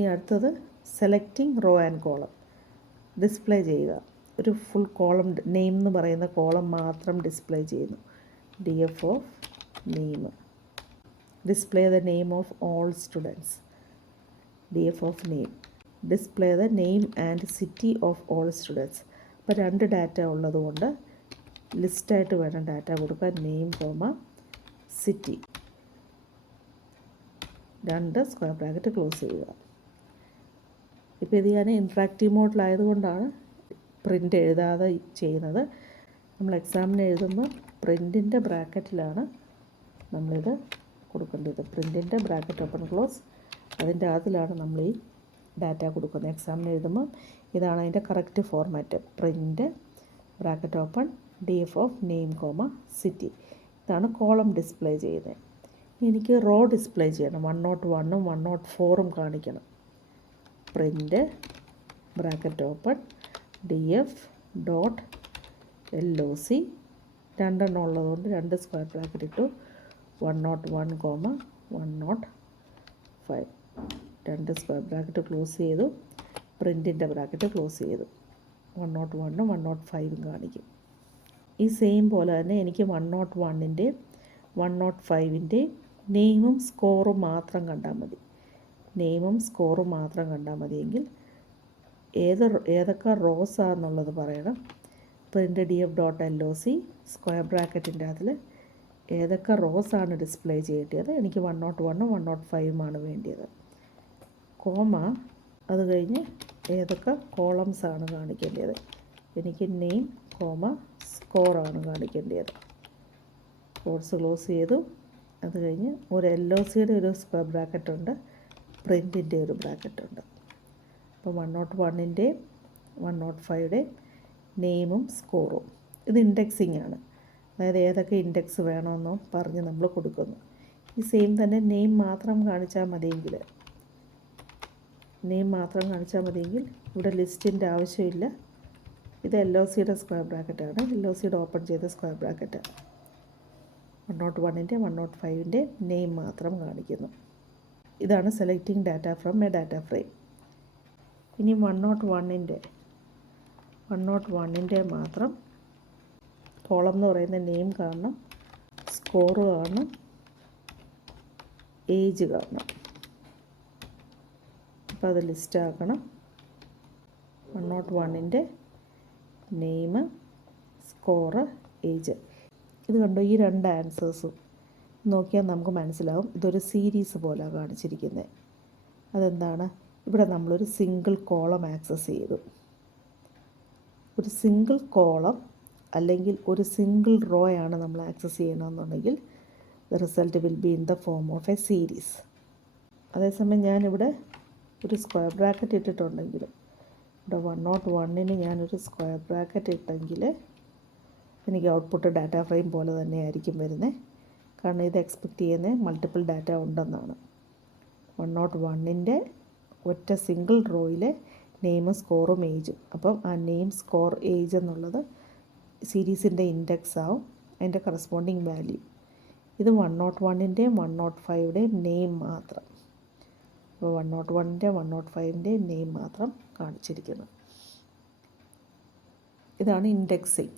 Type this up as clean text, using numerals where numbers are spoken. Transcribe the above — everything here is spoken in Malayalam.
ഇനി അടുത്തത് selecting row and column. Display ചെയ്യുക. ഒരു ഫുൾ കോളം നെയിം എന്ന് പറയുന്ന കോളം മാത്രം ഡിസ്പ്ലേ ചെയ്യുന്നു. DF of name. Display the name of all students. DF of name. Display the name and city of all students. അപ്പോൾ 2 ഡാറ്റ ഉള്ളതുകൊണ്ട് ലിസ്റ്റായിട്ട് വേണം ഡാറ്റ കൊടുക്കാൻ. Name comma city. 2 square bracket close ചെയ്യുക. ഇപ്പോൾ ഇത് ഞാൻ ഇൻട്രാക്റ്റീവ് മോഡിലായതുകൊണ്ടാണ് പ്രിൻ്റ് എഴുതാതെ ചെയ്യുന്നത്. നമ്മൾ എക്സാമിന് എഴുതുമ്പോൾ പ്രിൻറ്റിൻ്റെ ബ്രാക്കറ്റിലാണ് നമ്മളിത് കൊടുക്കേണ്ടത്. പ്രിൻറ്റിൻ്റെ ബ്രാക്കറ്റ് ഓപ്പൺ ക്ലോസ്, അതിൻ്റെ അതിലാണ് നമ്മൾ ഈ ഡാറ്റ കൊടുക്കുന്നത്. എക്സാമിന് എഴുതുമ്പോൾ ഇതാണ് അതിൻ്റെ correct format. Print bracket open DF of name comma city. ഇതാണ് കോളം ഡിസ്പ്ലേ ചെയ്യുന്നത്. എനിക്ക് റോ ഡിസ്പ്ലേ ചെയ്യണം. 101ഉം 104ഉം കാണിക്കണം. Print bracket open DF dot LOC. 2 എണ്ണം ഉള്ളതുകൊണ്ട് 2 സ്ക്വയർ ബ്രാക്കറ്റ് ഇട്ടു. 101 കോമ 105. 2 സ്ക്വയർ ബ്രാക്കറ്റ് ക്ലോസ് ചെയ്തു. പ്രിൻറ്റിൻ്റെ ബ്രാക്കറ്റ് ക്ലോസ് ചെയ്തു. 101ഉം 105ഉം കാണിക്കും. ഈ സെയിം പോലെ തന്നെ എനിക്ക് 101ൻ്റെയും 105ൻ്റെയും നെയിമും സ്കോറും മാത്രം കണ്ടാൽ മതി. നെയിമും സ്കോറും മാത്രം കണ്ടാൽ മതിയെങ്കിൽ ഏതൊക്കെ റോസാണെന്നുള്ളത് പറയണം. Print DF dot LOC square ബ്രാക്കറ്റിൻ്റെ അതിൽ ഏതൊക്കെ റോസാണ് ഡിസ്പ്ലേ ചെയ്യേണ്ടത്. എനിക്ക് 101ഉം 105ഉമാണ് വേണ്ടിയത്. കോമ, അത് കഴിഞ്ഞ് ഏതൊക്കെ കോളംസാണ് കാണിക്കേണ്ടത്. എനിക്ക് നെയിം കോമ സ്കോറാണ് കാണിക്കേണ്ടത്. കോഴ്സ് ക്ലോസ് ചെയ്തു. അത് കഴിഞ്ഞ് ഒരു LOCയുടെ ഒരു സ്ക്വയർ ബ്രാക്കറ്റ് ഉണ്ട്, പ്രിൻറ്റിൻ്റെ ഒരു ബ്രാക്കറ്റ് ഉണ്ട്. അപ്പോൾ 101ൻ്റെയും 105യുടെയും നെയിമും സ്കോറും. ഇത് ഇൻഡെക്സിങ് ആണ്. അതായത് ഏതൊക്കെ ഇൻഡെക്സ് വേണമെന്നോ പറഞ്ഞ് നമ്മൾ കൊടുക്കുന്നു. ഈ സെയിം തന്നെ നെയിം മാത്രം കാണിച്ചാൽ മതിയെങ്കിൽ ഇവിടെ ലിസ്റ്റിൻ്റെ ആവശ്യമില്ല. ഇത് LOCയുടെ സ്ക്വയർ ബ്രാക്കറ്റാണ്. LOCയുടെ ഓപ്പൺ ചെയ്ത സ്ക്വയർ ബ്രാക്കറ്റാണ്. 101ൻ്റെ 105ൻ്റെ നെയിം മാത്രം കാണിക്കുന്നു. ഇതാണ് selecting data from A data frame. ഇനി 101ൻ്റെ മാത്രം കോളം എന്ന് പറയുന്ന നെയിം കാണണം, സ്കോറ് കാണണം, ഏജ് കാണണം. അപ്പോൾ അത് ലിസ്റ്റാക്കണം. 101ൻ്റെ നെയിം, സ്കോറ്, ഏജ്. ഇത് കണ്ടോ, ഈ 2 ആൻസേഴ്സും നോക്കിയാൽ നമുക്ക് മനസ്സിലാവും ഇതൊരു സീരീസ് പോലെയാണ് കാണിച്ചിരിക്കുന്നത്. അതെന്താണ്? ഇവിടെ നമ്മളൊരു സിംഗിൾ കോളം ആക്സസ് ചെയ്തു. ഒരു സിംഗിൾ കോളം അല്ലെങ്കിൽ ഒരു സിംഗിൾ റോ ആണ് നമ്മൾ ആക്സസ് ചെയ്യണമെന്നുണ്ടെങ്കിൽ the result will be in the form of A series. അതേസമയം ഞാനിവിടെ ഒരു സ്ക്വയർ ബ്രാക്കറ്റ് ഇട്ടിട്ടുണ്ടെങ്കിൽ, ഇവിടെ 101ന് ഞാനൊരു സ്ക്വയർ ബ്രാക്കറ്റ് ഇട്ടെങ്കിൽ എനിക്ക് ഔട്ട്പുട്ട് ഡാറ്റ ഫ്രെയിം പോലെ തന്നെ ആയിരിക്കും വരുന്നത്. കാരണം ഇത് എക്സ്പെക്റ്റ് ചെയ്യുന്നത് മൾട്ടിപ്പിൾ ഡാറ്റ ഉണ്ടെന്നാണ്. 101ൻ്റെ ഒറ്റ സിംഗിൾ റോയിലെ നെയിമും സ്കോറും ഏജും. അപ്പം ആ നെയിം, സ്കോർ, ഏജ് എന്നുള്ളത് സീരീസിൻ്റെ ഇൻഡെക്സ് ആവും, അതിൻ്റെ കറസ്പോണ്ടിങ് വാല്യൂ. ഇത് 101ൻ്റെയും 105യുടെയും നെയിം മാത്രം. അപ്പോൾ 101ൻ്റെ 105ൻ്റെ നെയിം മാത്രം കാണിച്ചിരിക്കുന്നു. ഇതാണ് ഇൻഡെക്സിങ്.